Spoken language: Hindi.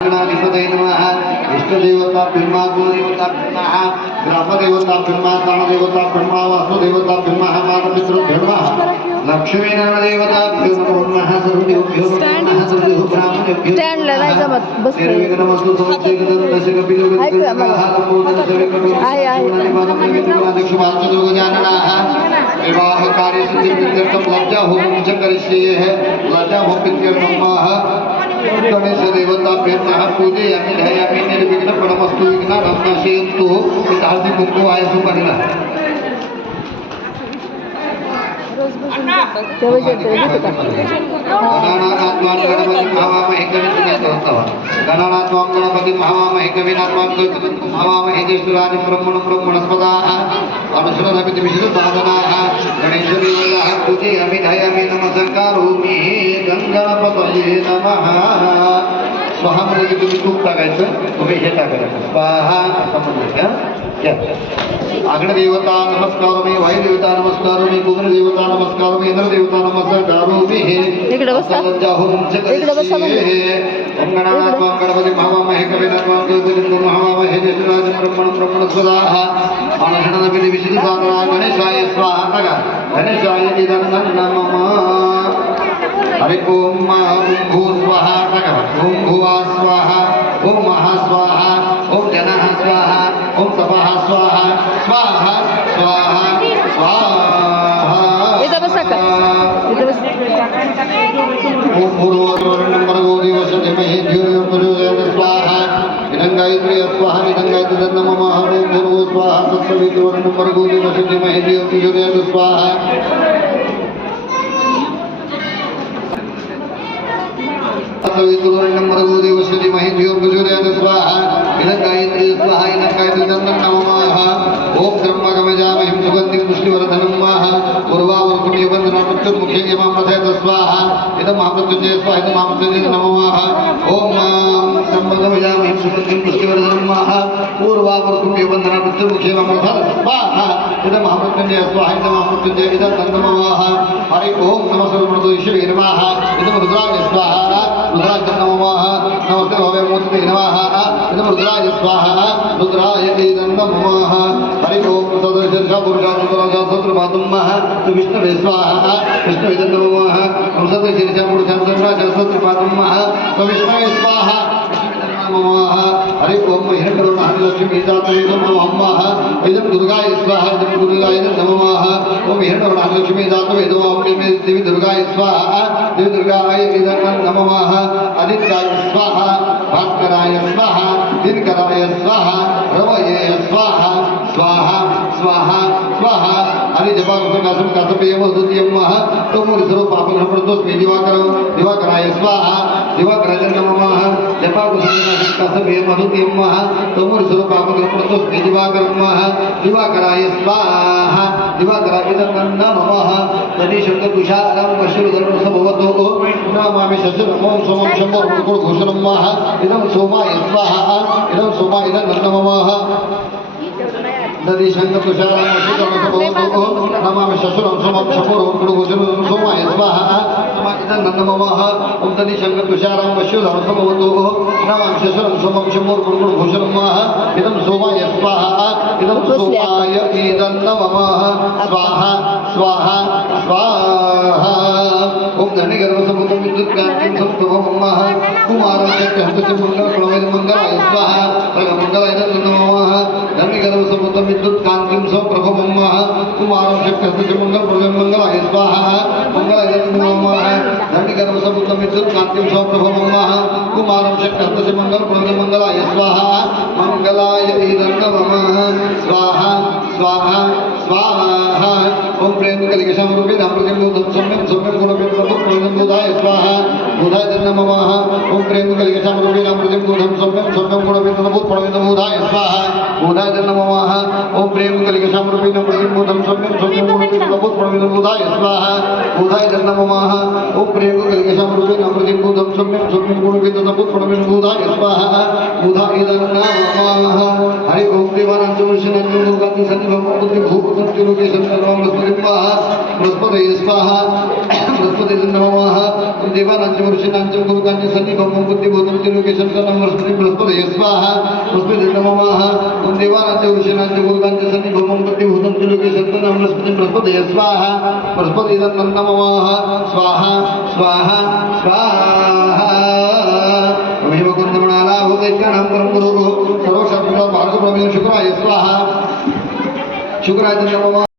गणाधिपतये नमः इष्टदेवता ब्रह्मा कुलदेवता ब्रह्मा ग्रामदेवता ब्रह्मा प्राणदेवता ब्रह्मा वासुदेवता ब्रह्मा मातापितृ ब्रह्मा लक्ष्मी नामदेवता ब्रह्मा सर्वदेवभ्यो नमः सर्वदेव ब्राह्मणेभ्यो स्टँड ला नाही जमत बस निर्विघ्नमस्तु समस्ते दशक पिलुगत विवाह कार्य सिद्धिर्थ लज्जा होम च करिष्ये लज्जा होम गणेश देवता प्रेरणा पूजयामि ध्यायामि निर्विघ्न प्रणमस्तु विघ्नानां नाशयन्तु हळदी कुंकू आहे सुपारीला गणानात्वां गणपतिं भावामहे कविनात्वां कल्पतरुं भावामहे ज्येष्ठराजं ब्रह्मणं ब्रह्मणस्पदाः अनुसृतमितिविशुद्धसाधनाः गणेशदेवताः पूजयामि ध्यायामि नमस्कारोमि गणपतये नमः स्वाहा म्हणजे तुम्ही तूप टाकायचं तुम्ही हे टाकायचं स्वाहा असं म्हणायचं अग्निदेवता नमस्कारोमि वायुदेवता नमस्कारोमि कुबेरदेवता नमस्कारोमि इंद्रदेवता नमस्कारोमि इकडे बसा इकडे बसा ओम गणानात्वां गणपतिं भावामहे कविनात्वां कल्पतरुं भावामहे ज्येष्ठराजं ब्रह्मणं ब्रह्मणस्पदाः अनुसृतमितिविशुद्धसाधनाः गणेशाय स्वाहा गणेशाय इदं नमः हरि ओम भू स्वाहा ओम भुवा स्वाहा ओम महा स्वाहा ओम जनः स्वाहा ओम तपः स्वाहा स्वाहा स्वाहा स्वाहा इधर बसा का इधर बसा ओम पूर्वोत्तरं भर्गोदेव सत्यमहि धियो प्रचोदयात् स्वाहा इदं गायत्री स्वाहा इदं गायत्री नमः ओम भूर्भुवः स्वाहा तत्सवितुर्वरेण्यं भर्गोदेव सत्यमहि धियो प्रचोदयात् स्वाहा सवितुर्वरेण्यं भर्गोदेव सत्यमहि धियो प्रचोदयात् स्वाहा इदं गायत्री स्वाहा इदं गायत्री नमः ओम ब्रह्मगमजामहिं सुगन्धिं पुष्टिवर्धनं वाह पूर्वावर्तुं वन्दना मृत्युर्मुखे यमामृतयत स्वाहा इदं महामृत्युञ्जय स्वाहा इदं महामृत्युञ्जय नमः ओम ब्रह्मगमजामहिं सुगन्धिं पुष्टिवर्धनं वाह पूर्वावर्तुं वन्दना मृत्युर्मुखे यमामृतयत स्वाहा इदं महामृत्युञ्जय स्वाहा इदं महामृत्युञ्जय इदं नमः हरि ओम नमः सर्वमृतोषवे नमः इदं रुद्राय स्वाहा रुद्राय नमः नमस्ते भवे मूर्ते नमः इदं रुद्राय स्वाहा रुद्राय इदं नमः हरि ओम सदर्शा पुरुषाचतुराजा सत्रपातुमः विष्णवे स्वाहा विष्णवे नमः ओम सदर्शा पुरुषाचतुराजा सत्रपातुमः विष्णवे स्वाहा नमः हरि ओम हिरण्यवर्णः लक्ष्मी जातवे नमः इदं दुर्गाय स्वाहा इदं दुर्गाय नमः ओम हिरण्यवर्णः लक्ष्मी जातवे नमः देवी दुर्गाय स्वाहा देवी दुर्गाय इदं नमः आदित्याय स्वाहा भास्कराय स्वाहा दिनकराय स्वाहा रवये स्वाहा स्वाहा स्वाहा स्वाहा हरि जपाकुसुम कासपेयम दुतियम्मः तमोरि सर्व पापग्रहणतोस्मि दिवाकराय स्वाहा दिवाकराय नमः जपाकुसुम कासपेयम दुतियम्मः तमोरि सर्व पापग्रहणतोस्मि दिवाकराय स्वाहा दिवाकराय नमः तदि शब्द तुषारं पशुधर्म सबवतो नामामि शशुरमो सोमं शम्भो घोषणं मः इदं सोमाय स्वाहा इदं सोमाय नमः नदी शंख तुषारं पशुधर्म नमामि शशुरं सोमं शम्भो घोषणं सोमाय स्वाहा इदं नमः ओम तदि शंख तुषारं पशुधर्म सबवतो नामामि शशुरं सोमं शम्भो घोषणं मः इदं सोमाय स्वाहा इदं सोमाय इदं नमः स्वाहा स्वाहा स्वाहा ओम धनिगर्भसमुद्रं विद्युत्कान्तिं संप्रभमः कुमारस्य मंगलाय स्वाहा मंगलाय नमः धनिगर्भसमुद्रं विद्युत्कान्तिं संप्रभमः कुमारस्य मंगलाय स्वाहा मंगलाय नमः धनिगर्भसमुद्रं विद्युत्कान्तिं संप्रभमः कुमारस्य मंगलाय स्वाहा मंगलाय इदं नमः स्वाहा स्वाहा स्वाहा ओम प्रेम कलिकशामरूपी नामृतिं भूतं सम्यं सम्यं गुणपेन्द्रं बुधाय स्वाहा बुधाय नमः ओम प्रेम कलिकशामरूपी नामृतिं भूतं सम्यं सम्यं गुणपेन्द्रं बुधाय स्वाहा बुधाय नमः ओम प्रेम कलिकशामरूपी नामृतिं भूतं सम्यं सम्यं गुणपेन्द्रं बुधाय स्वाहा बुधाय नमः ओम प्रेम कलिकशामरूपी नामृतिं भूतं सम्यं सम्यं गुणपेन्द्रं बुधाय स्वाहा बुधाय नमः हरि ओम देवानांचवर्षणांच दुर्गांच सन्निभं बुद्धि भूपतं लोकेशं सर्वं बृहस्पतिं स्वाहा बृहस्पति नमः देवानांच वृषणांच गुरुकांच सन्निभं बुद्धिभूतं त्रिलोकेशं सर्वं बृहस्पति स्वाहा बृहस्पति नमः देवानांच वृषणांच गुरुकांच सन्निभं बुद्धिभूतं त्रिलोकेशं सर्वं बृहस्पति स्वाहा बृहस्पति नमः स्वाहा स्वाहा स्वाहा कुंदमणाला भूतैक्यानां परं गुरुः सर्वशास्त्रं मार्गप्रवीण शुक्राय स्वाहा शुक्राय नमः